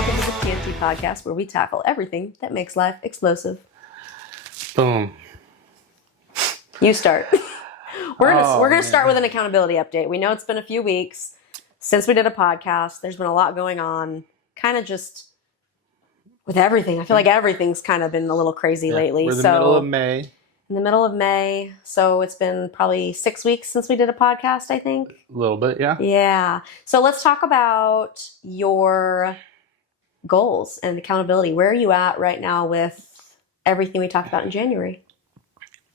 welcome to the TNT podcast, where we tackle everything that makes life explosive. Boom. You start. We're gonna start with an accountability update. We know it's been a few weeks since we did a podcast. There's been a lot going on, kind of just with everything. I feel like everything's kind of been a little crazy lately. We're in the middle of May. In the middle of May, so it's been probably 6 weeks since we did a podcast, I think. A little bit, yeah. Yeah. So let's talk about your goals and accountability. Where are you at right now with everything we talked about in January?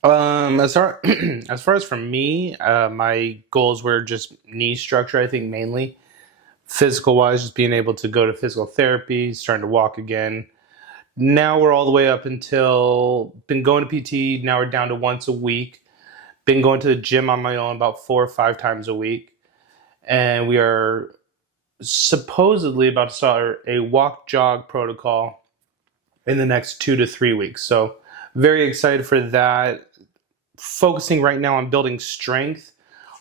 As far as for me, my goals were just knee structure, I think mainly. Physical wise, just being able to go to physical therapy, starting to walk again. Now we're all the way up until, been going to PT, now we're down to once a week. Been going to the gym on my own about 4 or 5 times a week. And we are supposedly about to start a walk jog protocol in the next 2 to 3 weeks. So very excited for that. Focusing right now on building strength.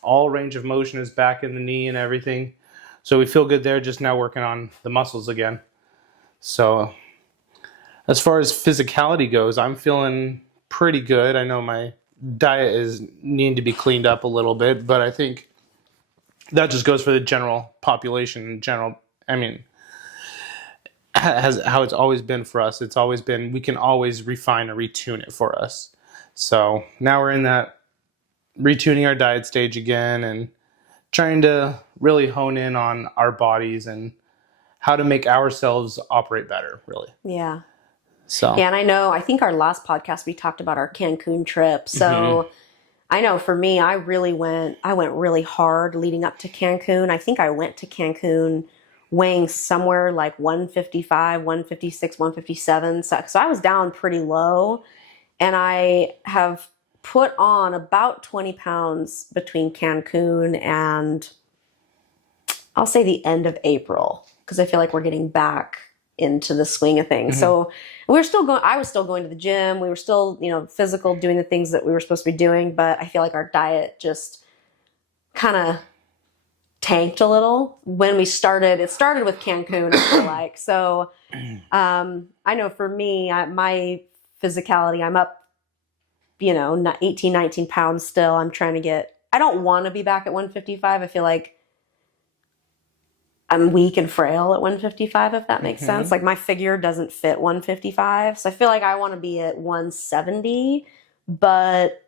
All range of motion is back in the knee and everything. So we feel good there, just now working on the muscles again. So as far as physicality goes, I'm feeling pretty good. I know my diet is needing to be cleaned up a little bit, but I think that just goes for the general population in general. I mean, has how it's always been for us. It's always been, we can always refine or retune it for us. So now we're in that retuning our diet stage again and trying to really hone in on our bodies and how to make ourselves operate better, really. Yeah. So yeah, and I think our last podcast we talked about our Cancun trip. So I know for me, I went really hard leading up to Cancun. I think I went to Cancun weighing somewhere like 155, 156, 157. So I was down pretty low, and I have put on about 20 pounds between Cancun and I'll say the end of April, because I feel like we're getting back into the swing of things. So I was still going to the gym. We were still, physical, doing the things that we were supposed to be doing. But I feel like our diet just kind of tanked a little when we started. It started with Cancun, I feel like. So I know for me, my physicality, I'm up, 18, 19 pounds still. I'm trying to I don't want to be back at 155. I feel like I'm weak and frail at 155, if that makes sense. Like my figure doesn't fit 155. So I feel like I want to be at 170, but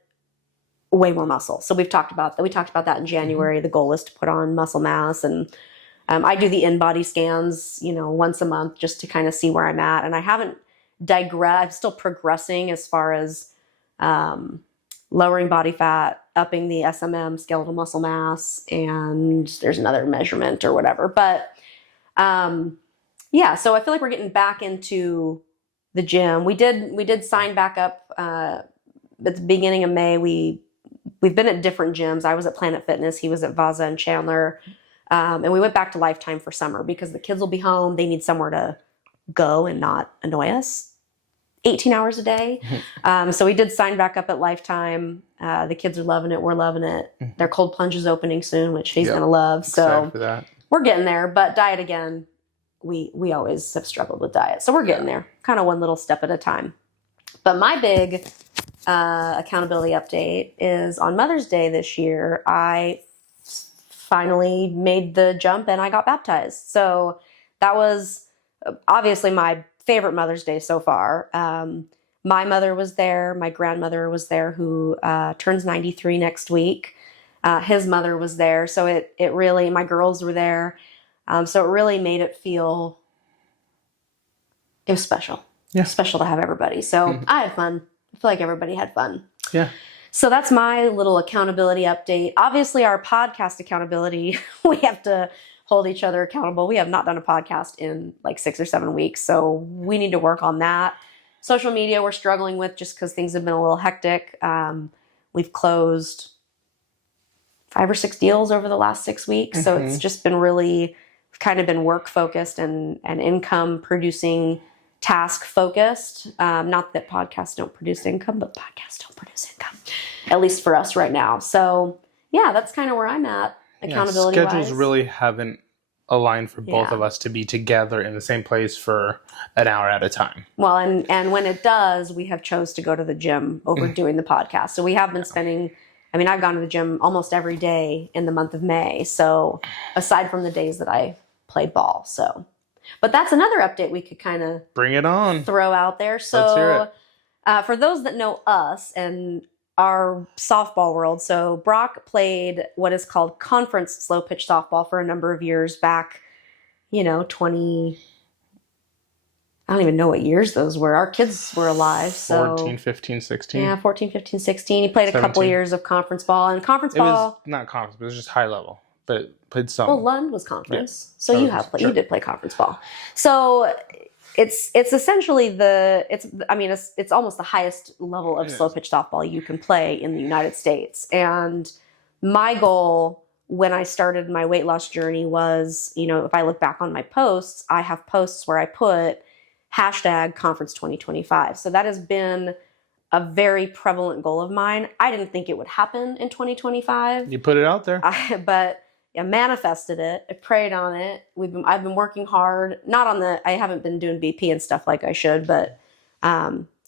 way more muscle. So we've talked about that. We talked about that in January. The goal is to put on muscle mass, and I do the in-body scans, once a month just to kind of see where I'm at. And I haven't digressed. I'm still progressing as far as lowering body fat, upping the SMM, skeletal muscle mass, and there's another measurement or whatever. But so I feel like we're getting back into the gym. We did sign back up at the beginning of May. We've been at different gyms. I was at Planet Fitness. He was at Vaza and Chandler. And we went back to Lifetime for summer because the kids will be home. They need somewhere to go and not annoy us 18 hours a day. So we did sign back up at Lifetime. The kids are loving it. We're loving it. Their cold plunge is opening soon, which he's going to love. So for that. We're getting there. But diet, again, we always have struggled with diet. So we're getting there, kind of one little step at a time. But my big accountability update is on Mother's Day this year, I finally made the jump and I got baptized. So that was obviously my favorite Mother's Day so far. My mother was there. My grandmother was there, who turns 93 next week. His mother was there. So it really, my girls were there. So it really made it feel, it was special. Yeah. Special to have everybody. So I had fun. I feel like everybody had fun. Yeah. So that's my little accountability update. Obviously, our podcast accountability, we have to hold each other accountable. We have not done a podcast in like 6 or 7 weeks, so we need to work on that. Social media, we're struggling with just because things have been a little hectic. We've closed 5 or 6 deals over the last 6 weeks, so it's just been really kind of been work focused and income producing, task focused. Not that podcasts don't produce income, but podcasts don't produce income, at least for us right now. So yeah, that's kind of where I'm at. Accountability schedules really haven't aligned for both Yeah. of us to be together in the same place for an hour at a time. Well, and when it does, we have chose to go to the gym over doing the podcast. So we have been spending, I mean, I've gone to the gym almost every day in the month of May. So aside from the days that I play ball. So, but that's another update we could kind of Bring it on. throw out there. Let's hear So for those that know us and our softball world, so Brock played what is called conference slow pitch softball for a number of years back, 20, I don't even know what years those were. Our kids were alive. So 14, 15, 16. Yeah, 14, 15, 16. He played a couple 17. years of conference ball. And conference It was ball, not conference, but it was just high level. But played some. well, Lund was conference. So That you was- have played, sure. you did play conference ball. So it's essentially it's almost the highest level of It slow is. pitch softball you can play in the United States. And my goal when I started my weight loss journey was, if I look back on my posts, I have posts where I put #conference 2025. So that has been a very prevalent goal of mine. I didn't think it would happen in 2025. You put it out there. But I manifested it. I prayed on it. I've been working hard. I haven't been doing BP and stuff like I should, but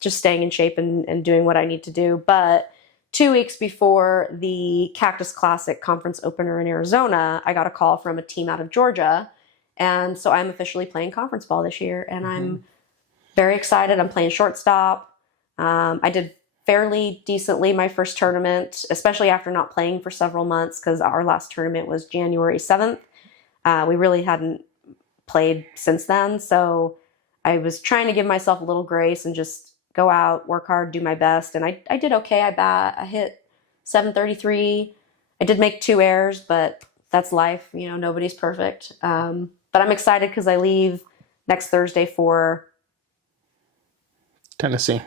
just staying in shape and doing what I need to do. But 2 weeks before the Cactus Classic conference opener in Arizona, I got a call from a team out of Georgia. And so I'm officially playing conference ball this year, and I'm very excited. I'm playing shortstop. I did fairly decently my first tournament, especially after not playing for several months because our last tournament was January 7th. We really hadn't played since then. So I was trying to give myself a little grace and just go out, work hard, do my best. And I did okay. I hit 733. I did make 2 errors, but that's life. Nobody's perfect. But I'm excited because I leave next Thursday for Tennessee.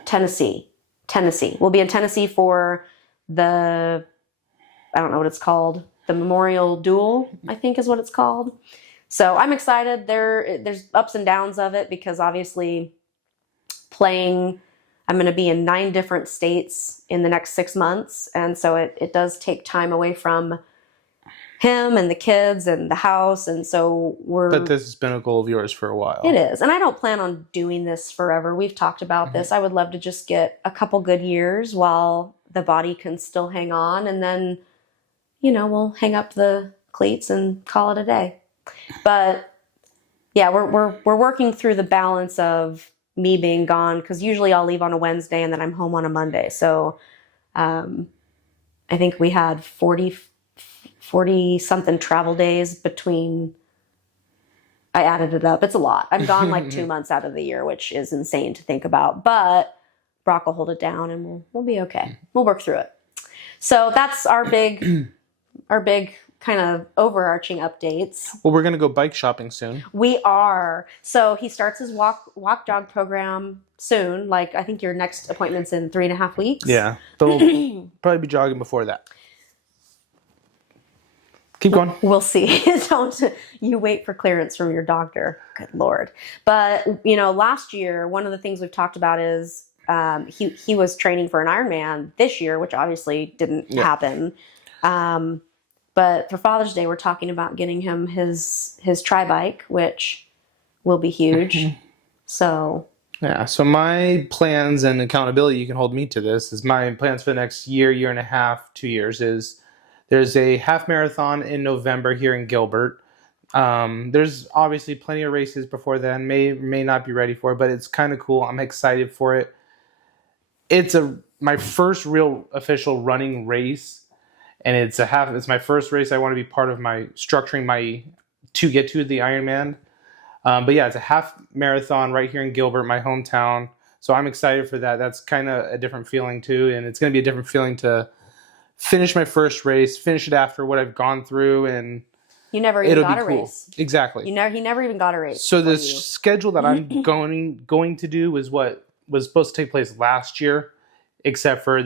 We'll be in Tennessee for I don't know what it's called, the Memorial Duel, I think is what it's called. So I'm excited. There's ups and downs of it because obviously I'm going to be in 9 different states in the next 6 months. And so it does take time away from him and the kids and the house. And so But this has been a goal of yours for a while. It is. And I don't plan on doing this forever. We've talked about this. I would love to just get a couple good years while the body can still hang on. And then, we'll hang up the cleats and call it a day. But yeah, we're working through the balance of me being gone because usually I'll leave on a Wednesday and then I'm home on a Monday. So I think we had 40 something travel days between. I added it up. It's a lot. I'm gone like 2 months out of the year, which is insane to think about. But Brock will hold it down, and we'll be okay. We'll work through it. So that's our big kind of overarching updates. Well, we're gonna go bike shopping soon. We are. So he starts his walk jog program soon. Like I think your next appointment's in 3.5 weeks. Yeah, but we'll probably be jogging before that. Keep going. We'll see. Don't you wait for clearance from your doctor. Good Lord. But, last year, one of the things we've talked about is he was training for an Ironman this year, which obviously didn't happen. But for Father's Day, we're talking about getting him his tri-bike, which will be huge. So. Yeah, so my plans and accountability, you can hold me to this, is my plans for the next year and a half, 2 years is there's a half marathon in November here in Gilbert. There's obviously plenty of races before then, may not be ready for it, but it's kind of cool. I'm excited for it. It's my first real official running race, and it's my first race I want to be part of to get to the Ironman. But yeah, it's a half marathon right here in Gilbert, my hometown. So I'm excited for that. That's kind of a different feeling too, and it's going to be a different feeling to finish my first race, finish it after what I've gone through, and You never even got a cool. race. Exactly. He never even got a race. So the schedule that I'm going to do is what was supposed to take place last year, except for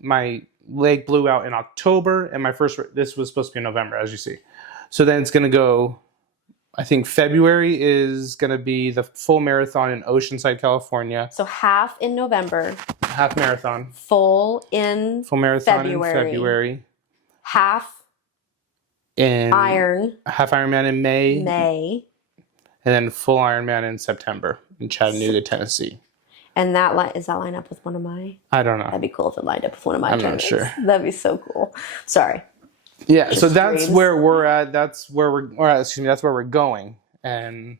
my leg blew out in October, and this was supposed to be in November, as you see. So then it's going to go. I think February is going to be the full marathon in Oceanside, California. So half in November. Half marathon. Full Full marathon February. in February. Half in Iron half Ironman in May, May, and then full Ironman in September in Chattanooga, Tennessee. and is that line up with one of my? I don't know. That'd be cool if it lined up with one of my I'm tournaments. not sure. That'd be so cool. Sorry. Yeah, so that's dreams. where we're at. That's where that's where we're going, and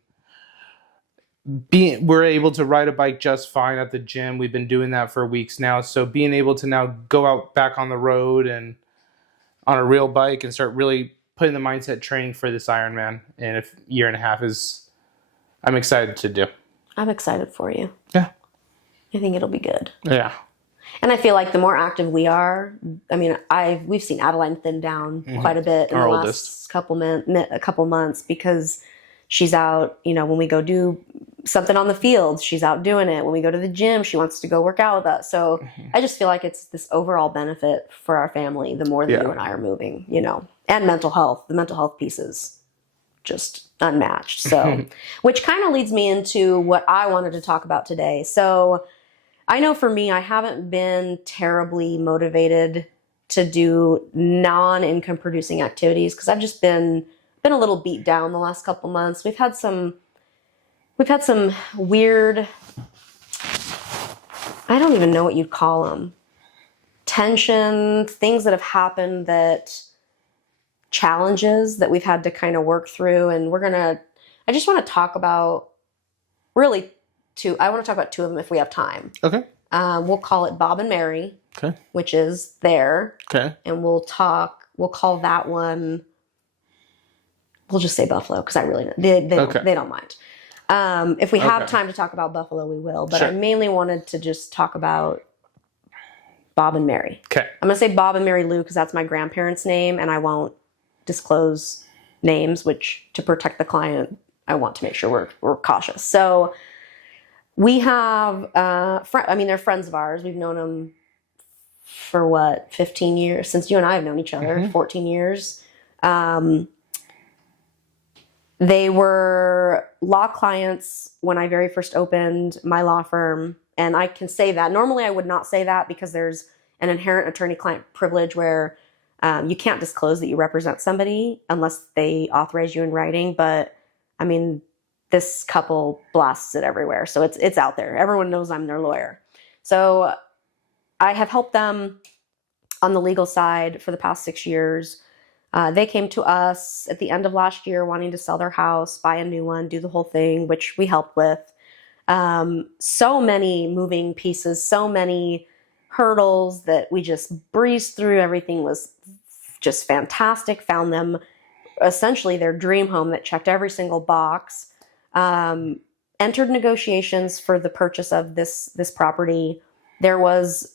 we're able to ride a bike just fine at the gym. We've been doing that for weeks now. So being able to now go out back on the road and on a real bike and start really putting the mindset training for this Ironman in a year and a half I'm excited to do. I'm excited for you. Yeah. I think it'll be good. Yeah. And I feel like the more active we are, I mean, we've seen Adeline thin down quite a bit in Our the oldest. last couple months because she's out, when we go do something on the field, she's out doing it. When we go to the gym, she wants to go work out with us. So I just feel like it's this overall benefit for our family the more that you and I are moving, and mental health. The mental health piece is just unmatched. So, which kind of leads me into what I wanted to talk about today. So I know for me, I haven't been terribly motivated to do non-income producing activities because I've just been a little beat down the last couple months. We've had some weird, I don't even know what you'd call them, tension, things that have happened, challenges that we've had to kind of work through. And I just want to talk about really I want to talk about two of them if we have time. Okay. We'll call it Bob and Mary, Okay. which is there. Okay. And we'll call that one, we'll just say Buffalo because I really they don't mind. If we have time to talk about Buffalo, we will. But Sure. I mainly wanted to just talk about Bob and Mary. Okay. I'm going to say Bob and Mary Lou because that's my grandparents' name, and I won't disclose names, which to protect the client, I want to make sure we're cautious. So we have, they're friends of ours. We've known them for 15 years, since you and I have known each other, 14 years. They were law clients when I very first opened my law firm. And I can say that. Normally I would not say that because there's an inherent attorney-client privilege where you can't disclose that you represent somebody unless they authorize you in writing. But I mean, this couple blasts it everywhere. So it's out there. Everyone knows I'm their lawyer. So I have helped them on the legal side for the past 6 years. They came to us at the end of last year wanting to sell their house, buy a new one, do the whole thing, which we helped with. So many moving pieces, so many hurdles that we just breezed through. Everything was just fantastic. Found them essentially their dream home that checked every single box. Entered negotiations for the purchase of this property. There was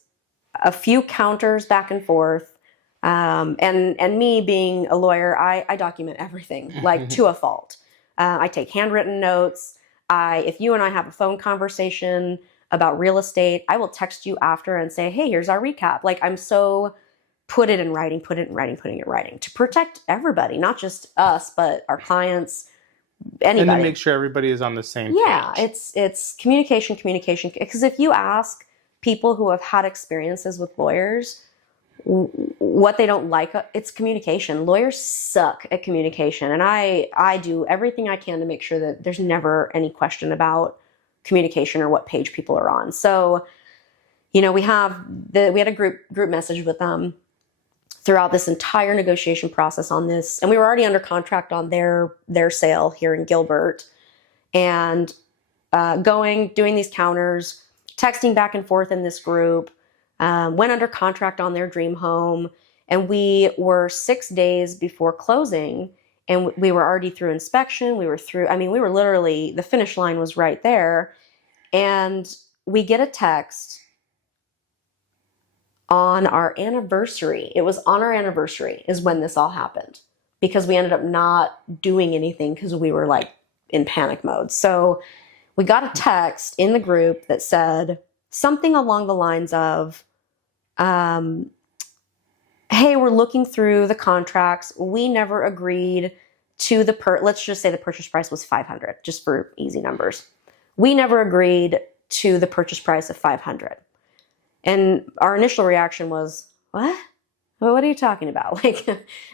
a few counters back and forth. And me being a lawyer, I document everything like to a fault. I take handwritten notes. If you and I have a phone conversation about real estate, I will text you after and say, hey, here's our recap. Like I'm so put it in writing to protect everybody, not just us, but our clients, anybody. And to make sure everybody is on the same page. Yeah, it's communication. Because if you ask people who have had experiences with lawyers, what they don't like, it's communication. Lawyers suck at communication. And I do everything I can to make sure that there's never any question about communication or what page people are on. So, we had a group message with them throughout this entire negotiation process on this. And we were already under contract on their sale here in Gilbert. And doing these counters, texting back and forth in this group, went under contract on their dream home. And we were 6 days before closing, and we were already through inspection. We were literally, the finish line was right there. And we get a text on our anniversary. It was on our anniversary is when this all happened, because we ended up not doing anything because we were like in panic mode. So we got a text in the group that said something along the lines of, hey, we're looking through the contracts. We never agreed to let's just say the purchase price was $500, just for easy numbers. We never agreed to the purchase price of $500. And our initial reaction was, what? Well, what are you talking about? Like,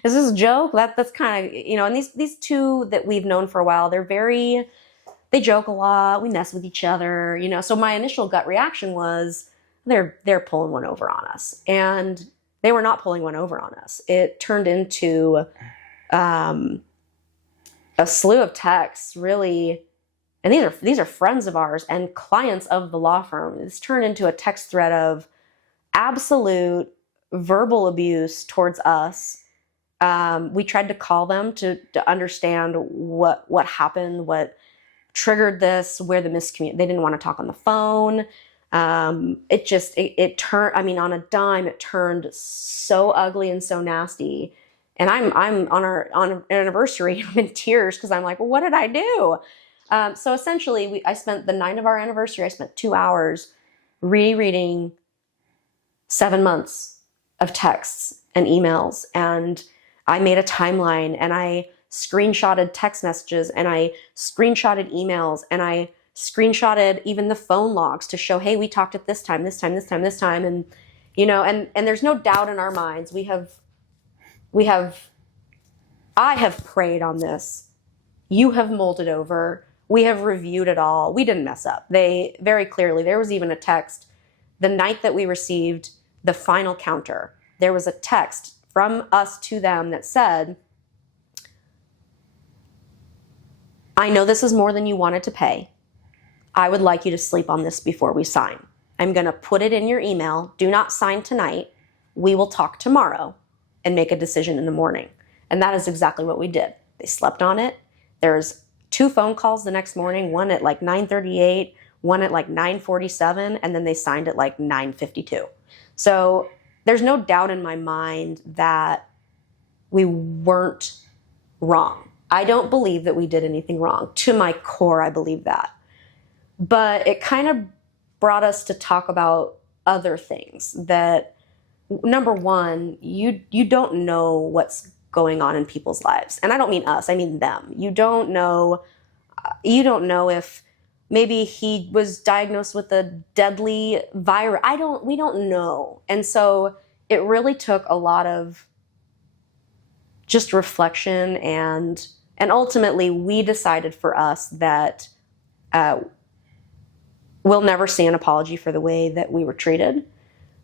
is this a joke? That's kind of, and these two that we've known for a while, they joke a lot. We mess with each other, So my initial gut reaction was they're pulling one over on us, and they were not pulling one over on us. It turned into a slew of texts, really, and these are friends of ours and clients of the law firm. It's turned into a text thread of absolute verbal abuse towards us. We tried to call them to understand what happened, what triggered this, where the miscommunication. They didn't want to talk on the phone. It turned. I mean, on a dime, it turned so ugly and so nasty. And I'm on an anniversary. I'm in tears because I'm like, well, what did I do? So essentially, I spent the night of our anniversary. I spent 2 hours rereading 7 months of texts and emails, and I made a timeline, and I screenshotted text messages, and I screenshotted emails, and I screenshotted even the phone logs to show, hey, we talked at this time, this time, this time, this time. And, and there's no doubt in our minds. I have prayed on this. You have molded over. We have reviewed it all. We didn't mess up. They very clearly, there was even a text the night that we received the final counter. There was a text from us to them that said, I know this is more than you wanted to pay. I would like you to sleep on this before we sign. I'm going to put it in your email. Do not sign tonight. We will talk tomorrow and make a decision in the morning. And that is exactly what we did. They slept on it. There's 2 phone calls the next morning, one at like 9:38, one at like 9:47, and then they signed at like 9:52. So there's no doubt in my mind that we weren't wrong. I don't believe that we did anything wrong. To my core, I believe that. But it kind of brought us to talk about other things that, number one, you don't know what's going on in people's lives. And I don't mean us, I mean them. You don't know if maybe he was diagnosed with a deadly virus. We don't know. And so it really took a lot of just reflection, and ultimately we decided for us that we'll never see an apology for the way that we were treated.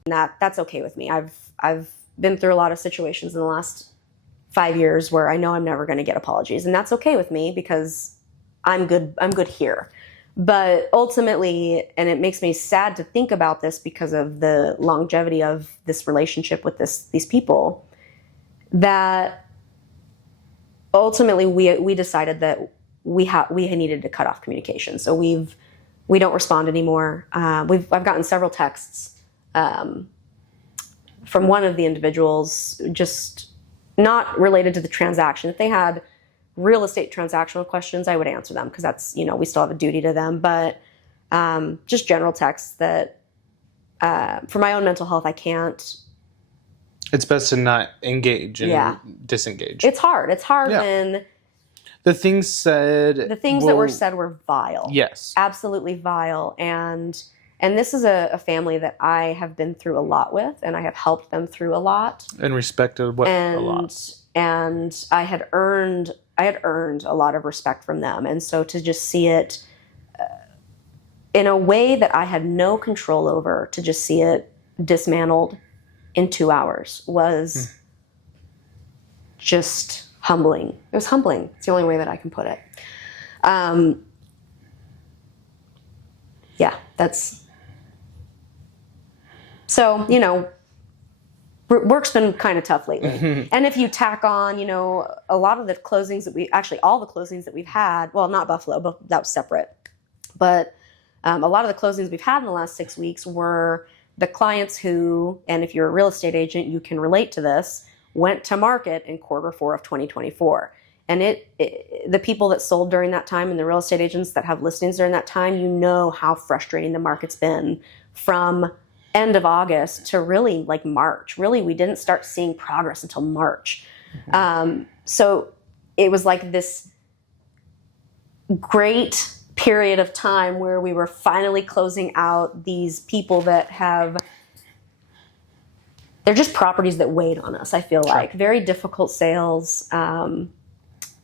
And that's okay with me. I've been through a lot of situations in the last 5 years where I know I'm never going to get apologies, and that's okay with me because I'm good here. But ultimately, and it makes me sad to think about this because of the longevity of this relationship with these people, that ultimately we decided that we needed to cut off communication. So we don't respond anymore. I've gotten several texts from one of the individuals, just not related to the transaction. If they had real estate transactional questions, I would answer them because that's, we still have a duty to them. But just general texts that for my own mental health, I can't. It's best to not engage and disengage. It's hard. It's hard when the things that were said were vile. Yes. Absolutely vile. And this is a family that I have been through a lot with, and I have helped them through a lot. And respected a lot. And I had earned a lot of respect from them. And so to just see it in a way that I had no control over, to just see it dismantled in 2 hours was just humbling. It was humbling. It's the only way that I can put it. That's... So, work's been kind of tough lately. And if you tack on, a lot of the closings all the closings that we've had, well, not Buffalo, but that was separate. But a lot of the closings we've had in the last 6 weeks were the clients who, and if you're a real estate agent, you can relate to this, went to market in Q4 of 2024. And the people that sold during that time and the real estate agents that have listings during that time, how frustrating the market's been from end of August to really like March. Really, we didn't start seeing progress until March. So it was like this great period of time where we were finally closing out these people that have they're just properties that weighed on us, I feel like. Very difficult sales.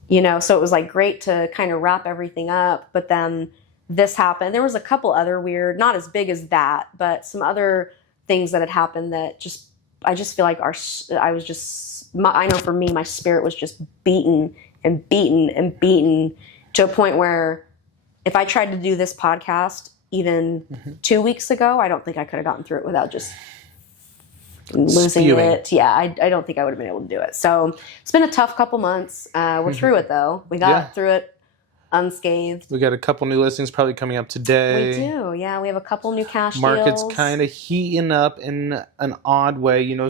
You know, so it was like great to kind of wrap everything up, but then this happened. There was a couple other weird, not as big as that, but some other things that had happened that just, I just feel like I know for me, my spirit was just beaten and beaten and beaten to a point where if I tried to do this podcast even 2 weeks ago, I don't think I could have gotten through it without just losing Spewing. it. Yeah, I don't think I would have been able to do it. So it's been a tough couple months. We're through it though. We got through it unscathed. We got a couple new listings probably coming up today. We do. Yeah, we have a couple new cash Market's deals. kind of heating up in an odd way. You know,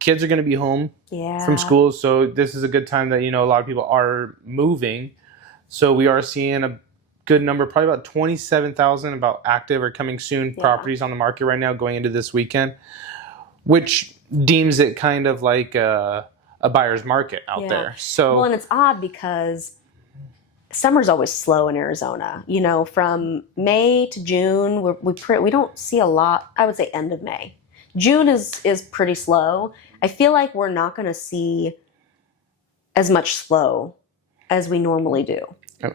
kids are going to be home from school. So this is a good time that, you know, a lot of people are moving. So we are seeing a good number, probably about 27,000 about active or coming soon properties on the market right now going into this weekend, which deems it kind of like a buyer's market out there. So, well, and it's odd because summer's always slow in Arizona. You know, from May to June, we don't see a lot. I would say end of May. June is pretty slow. I feel like we're not going to see as much slow as we normally do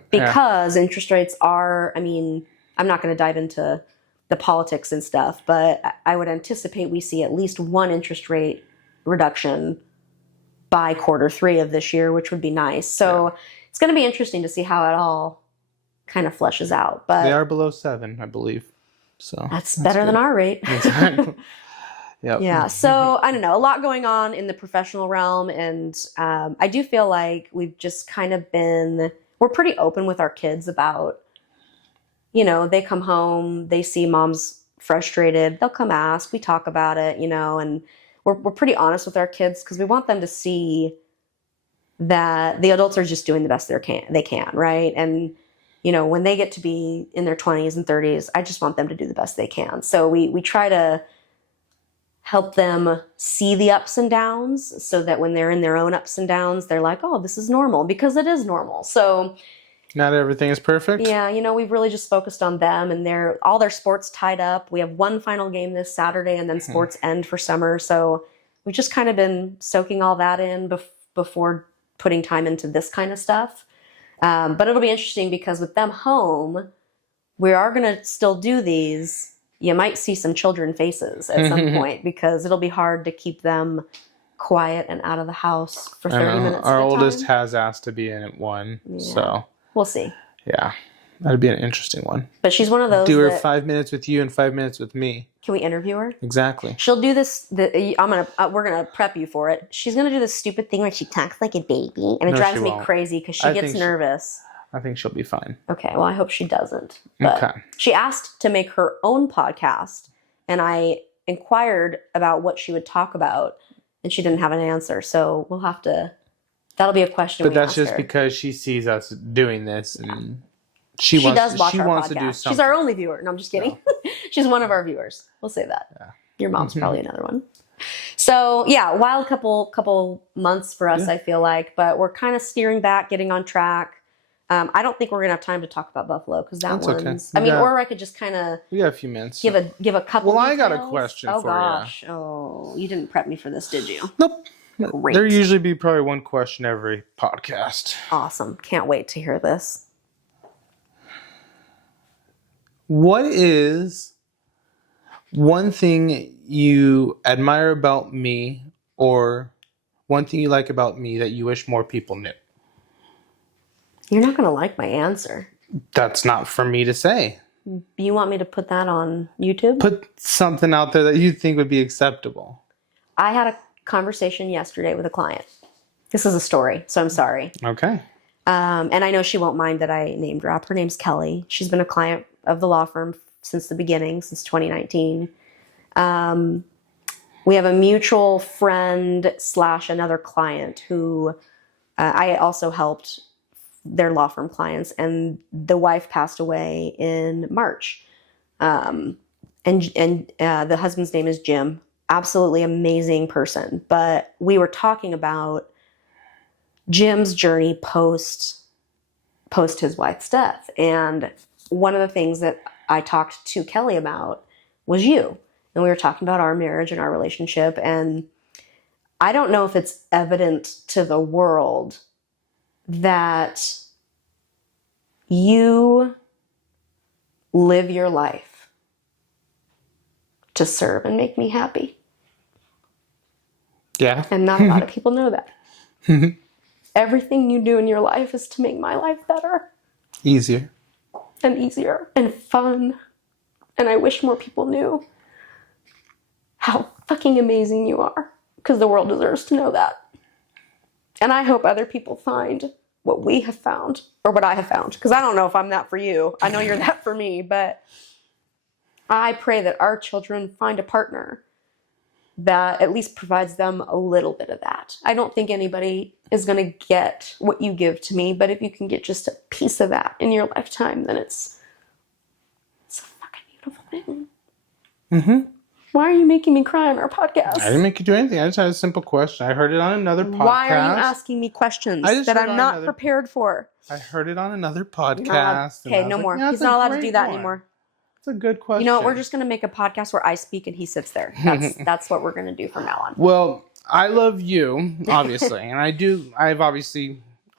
because interest rates are, I mean, I'm not going to dive into the politics and stuff, but I would anticipate we see at least one interest rate reduction by Q3 of this year, which would be nice. So it's going to be interesting to see how it all kind of fleshes out. But they are below 7, I believe. So that's better than our rate. Exactly. Yep. Yeah. So I don't know, a lot going on in the professional realm. And I do feel like we've just kind of we're pretty open with our kids about, you know, they come home, they see mom's frustrated, they'll come ask, we talk about it, you know, and we're pretty honest with our kids because we want them to see that the adults are just doing the best they can, right? And, you know, when they get to be in their 20s and 30s, I just want them to do the best they can. So we try to help them see the ups and downs so that when they're in their own ups and downs, they're like, oh, this is normal, because it is normal. So not everything is perfect. yeah, you know, we've really just focused on them and all their sports tied up. We have one final game this Saturday and then sports end for summer. So we've just kind of been soaking all that in before putting time into this kind of stuff. But it'll be interesting because with them home, we are going to still do these. You might see some children faces at some point because it'll be hard to keep them quiet and out of the house for 30 minutes. Our oldest has asked to be in it one, so we'll see. Yeah, that'd be an interesting one. But she's one of those. Do her 5 minutes with you and 5 minutes with me. Can we interview her? Exactly. She'll do this. We're gonna prep you for it. She's gonna do this stupid thing where she talks like a baby, and it drives me crazy because she gets nervous. I think she'll be fine. Okay, well, I hope she doesn't. But she asked to make her own podcast, and I inquired about what she would talk about, and she didn't have an answer. So we'll have to. That'll be a question. But that's just because she sees us doing this, and she wants to do something. She's our only viewer. No, I'm just kidding. No. She's one of our viewers. We'll say that. Yeah. Your mom's probably another one. So yeah, wild couple months for us. I feel like, but we're kind of steering back, getting on track. I don't think we're gonna have time to talk about Buffalo because one's. Okay. I mean, or I could just kind of. We got a few minutes. Give a couple. Well, details. I got a question for you. Oh gosh! Oh, you didn't prep me for this, did you? Nope. Great. There usually be probably one question every podcast. Awesome! Can't wait to hear this. What is one thing you admire about me, or one thing you like about me that you wish more people knew? You're not going to like my answer. That's not for me to say. You want me to put that on YouTube? Put something out there that you think would be acceptable. I had a conversation yesterday with a client. This is a story, so I'm sorry. Okay. And I know she won't mind that I name drop. Her name's Kelly. She's been a client of the law firm since the beginning, since 2019. We have a mutual friend / another client who I also helped their law firm clients, and the wife passed away in March. And the husband's name is Jim. Absolutely amazing person. But we were talking about Jim's journey post his wife's death. And one of the things that I talked to Kelly about was you. and we were talking about our marriage and our relationship. And I don't know if it's evident to the world that you live your life to serve and make me happy. Yeah. And not a lot of people know that. Everything you do in your life is to make my life better. Easier. And easier. And fun. And I wish more people knew how fucking amazing you are. Because the world deserves to know that. And I hope other people find what we have found. Or what I have found. Because I don't know if I'm that for you. I know you're that for me. But I pray that our children find a partner that at least provides them a little bit of that. I don't think anybody is going to get what you give to me, but if you can get just a piece of that in your lifetime, then it's a fucking beautiful thing. Mm-hmm. Why are you making me cry on our podcast? I didn't make you do anything. I just had a simple question. I heard it on another podcast. Why are you asking me questions that I'm not prepared for? I heard it on another podcast. Okay, no more. He's not allowed to do that anymore. It's a good question. You know what? We're just going to make a podcast where I speak and he sits there. That's what we're going to do from now on. Well, I love you, obviously. And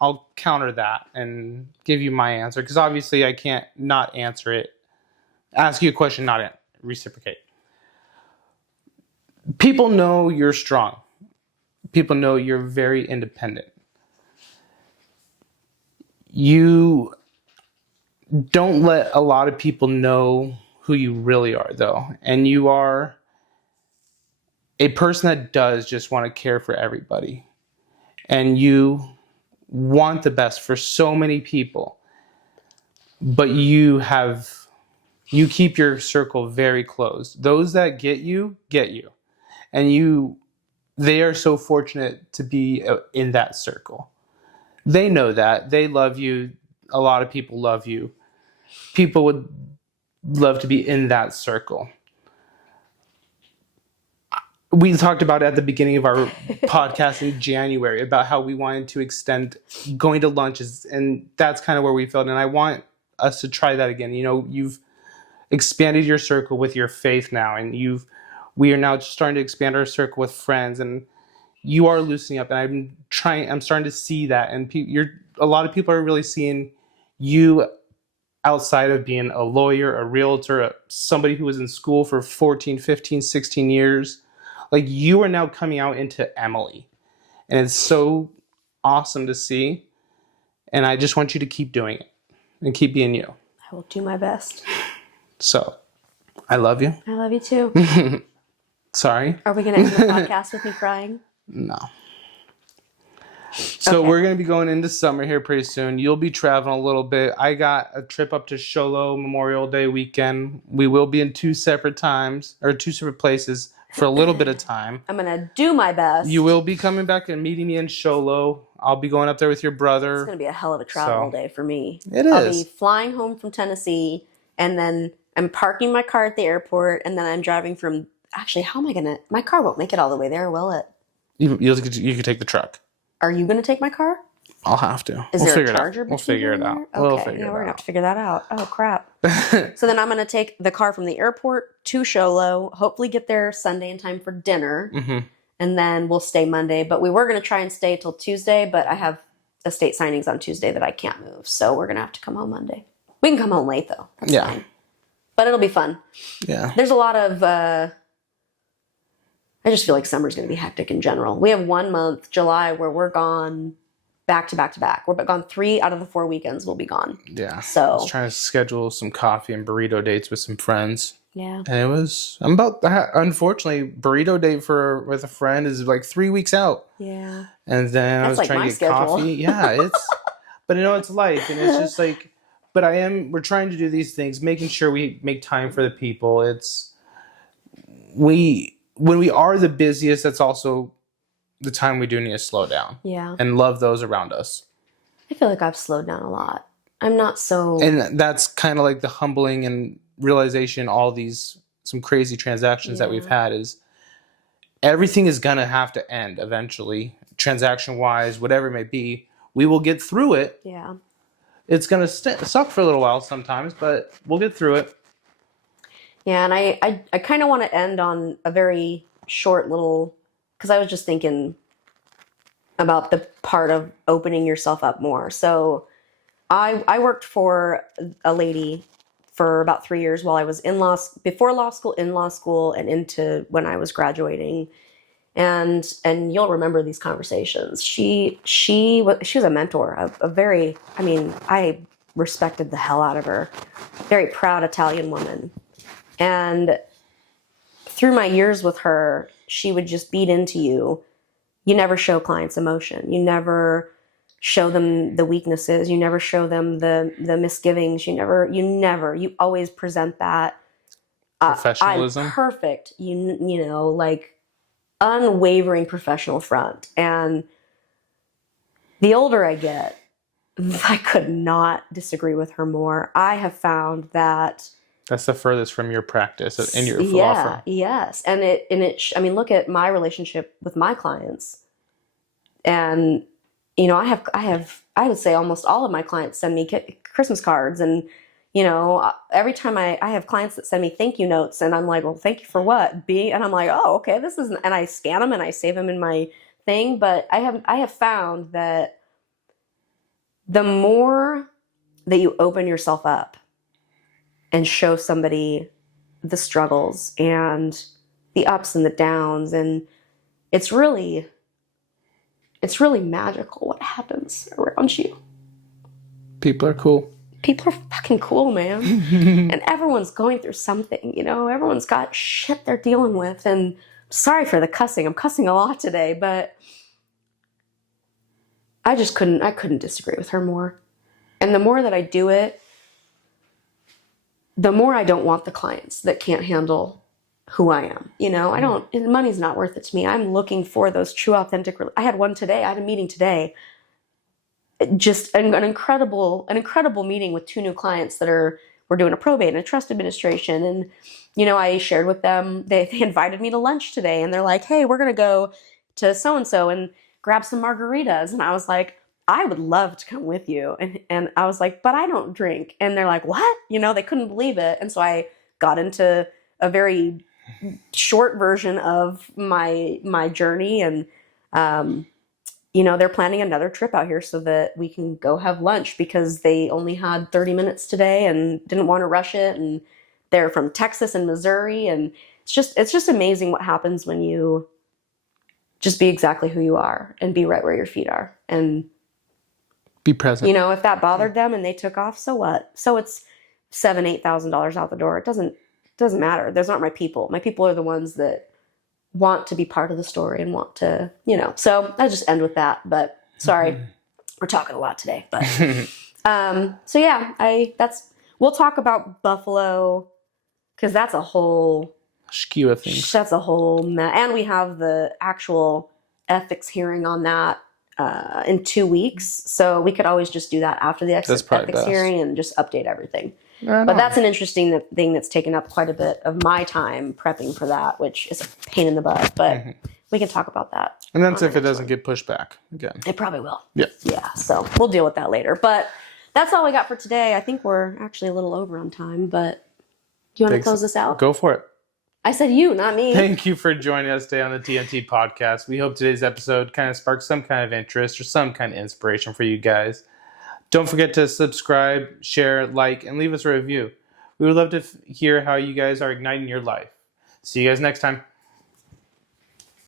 I'll counter that and give you my answer. Because obviously I can't not answer it. Ask you a question, not reciprocate. People know you're strong. People know you're very independent. You don't let a lot of people know who you really are, though. And you are a person that does just want to care for everybody. And you want the best for so many people. But you keep your circle very closed. Those that get you, get you. And they are so fortunate to be in that circle. They know that. They love you. A lot of people love you. People would love to be in that circle. We talked about it at the beginning of our podcast in January about how we wanted to extend going to lunches, and that's kind of where we felt. And I want us to try that again. You know, you've expanded your circle with your faith now, and we are now starting to expand our circle with friends, and you are loosening up. And I'm starting to see that, and a lot of people are really seeing you outside of being a lawyer, a realtor, somebody who was in school for 14, 15, 16 years. Like, you are now coming out into Emily. And it's so awesome to see. And I just want you to keep doing it and keep being you. I will do my best. So, I love you. I love you too. Sorry. Are we going to end the podcast with me crying? No. So We're going to be going into summer here pretty soon. You'll be traveling a little bit. I got a trip up to Sholo Memorial Day weekend. We will be in two separate places for a little bit of time. I'm going to do my best. You will be coming back and meeting me in Sholo. I'll be going up there with your brother. It's going to be a hell of a travel day for me. It is. I'll be flying home from Tennessee, and then I'm parking my car at the airport, and then I'm driving from... Actually, how am I going to... My car won't make it all the way there, will it? You could take the truck. Are you going to take my car? I'll have to. Is there a charger? We'll figure it out. Okay, we're going to have to figure that out. Oh, crap. So then I'm going to take the car from the airport to Sholo, hopefully get there Sunday in time for dinner, and then we'll stay Monday. But we were going to try and stay till Tuesday, but I have estate signings on Tuesday that I can't move, so we're going to have to come home Monday. We can come home late, though. That's fine. But it'll be fun. Yeah. There's a lot of... I just feel like summer's going to be hectic in general. We have 1 month, July, where we're gone back to back to back. We're gone 3 out of the 4 weekends. We'll be gone. Yeah. So I was trying to schedule some coffee and burrito dates with some friends. Yeah. And unfortunately, burrito date with a friend is like 3 weeks out. Yeah. And then I was like trying to get schedule. coffee. Yeah, but it's life, and it's just like, but we're trying to do these things, making sure we make time for the people. When we are the busiest, that's also the time we do need to slow down. Yeah. And love those around us. I feel like I've slowed down a lot. I'm not so... And that's kind of like the humbling and realization, some crazy transactions that we've had, is everything is going to have to end eventually, transaction-wise, whatever it may be. We will get through it. Yeah. It's going to suck for a little while sometimes, but we'll get through it. Yeah, and I kind of want to end on a very short little, because I was just thinking about the part of opening yourself up more. So I worked for a lady for about 3 years while I was before law school, in law school, and into when I was graduating. And you'll remember these conversations. She was a mentor, a very, I mean, I respected the hell out of her. Very proud Italian woman. And through my years with her, she would just beat into you. You never show clients emotion. You never show them the weaknesses. You never show them the misgivings. You always present that. I'm Professionalism. perfect. Like unwavering professional front. And the older I get, I could not disagree with her more. I have found that That's the furthest from your practice in your law firm. yes. I mean, look at my relationship with my clients. And, I would say almost all of my clients send me Christmas cards. And, every time I have clients that send me thank you notes, and I'm like, well, thank you for what? And I'm like, oh, okay, and I scan them and I save them in my thing. But I have found that the more that you open yourself up and show somebody the struggles and the ups and the downs, and it's really magical what happens around you. People are cool. People are fucking cool, man. And everyone's going through something, everyone's got shit they're dealing with. And sorry for the cussing. I'm cussing a lot today, but I couldn't disagree with her more. And the more that I do it, the more I don't want the clients that can't handle who I am. Money's not worth it to me. I'm looking for those true, authentic. I had one today. I had a meeting today. Just an incredible meeting with two new clients we're doing a probate and a trust administration. And, I shared with them, they invited me to lunch today, and they're like, hey, we're going to go to so-and-so and grab some margaritas. And I was like, I would love to come with you. And I was like, but I don't drink. And they're like, what? They couldn't believe it. And so I got into a very short version of my journey. And, they're planning another trip out here so that we can go have lunch, because they only had 30 minutes today and didn't want to rush it. And they're from Texas and Missouri. And it's just amazing what happens when you just be exactly who you are and be right where your feet are. And be present. If that bothered them and they took off, so what? So it's $7,000-8,000 out the door. It doesn't matter. Those aren't my people. My people are the ones that want to be part of the story and want to, so I just end with that. But sorry, we're talking a lot today, but, so yeah, we'll talk about Buffalo, cause that's a whole skew of things. That's a whole mess. And we have the actual ethics hearing on that, in 2 weeks. So we could always just do that after the ethics hearing and just update everything. But that's an interesting thing that's taken up quite a bit of my time prepping for that, which is a pain in the butt. But we can talk about that. And that's if it doesn't get pushed back again. It probably will. Yeah. Yeah. So we'll deal with that later. But that's all we got for today. I think we're actually a little over on time. But do you want to close this out? Go for it. I said you, not me. Thank you for joining us today on the TNT podcast. We hope today's episode kind of sparked some kind of interest or some kind of inspiration for you guys. Don't forget to subscribe, share, like, and leave us a review. We would love to hear how you guys are igniting your life. See you guys next time.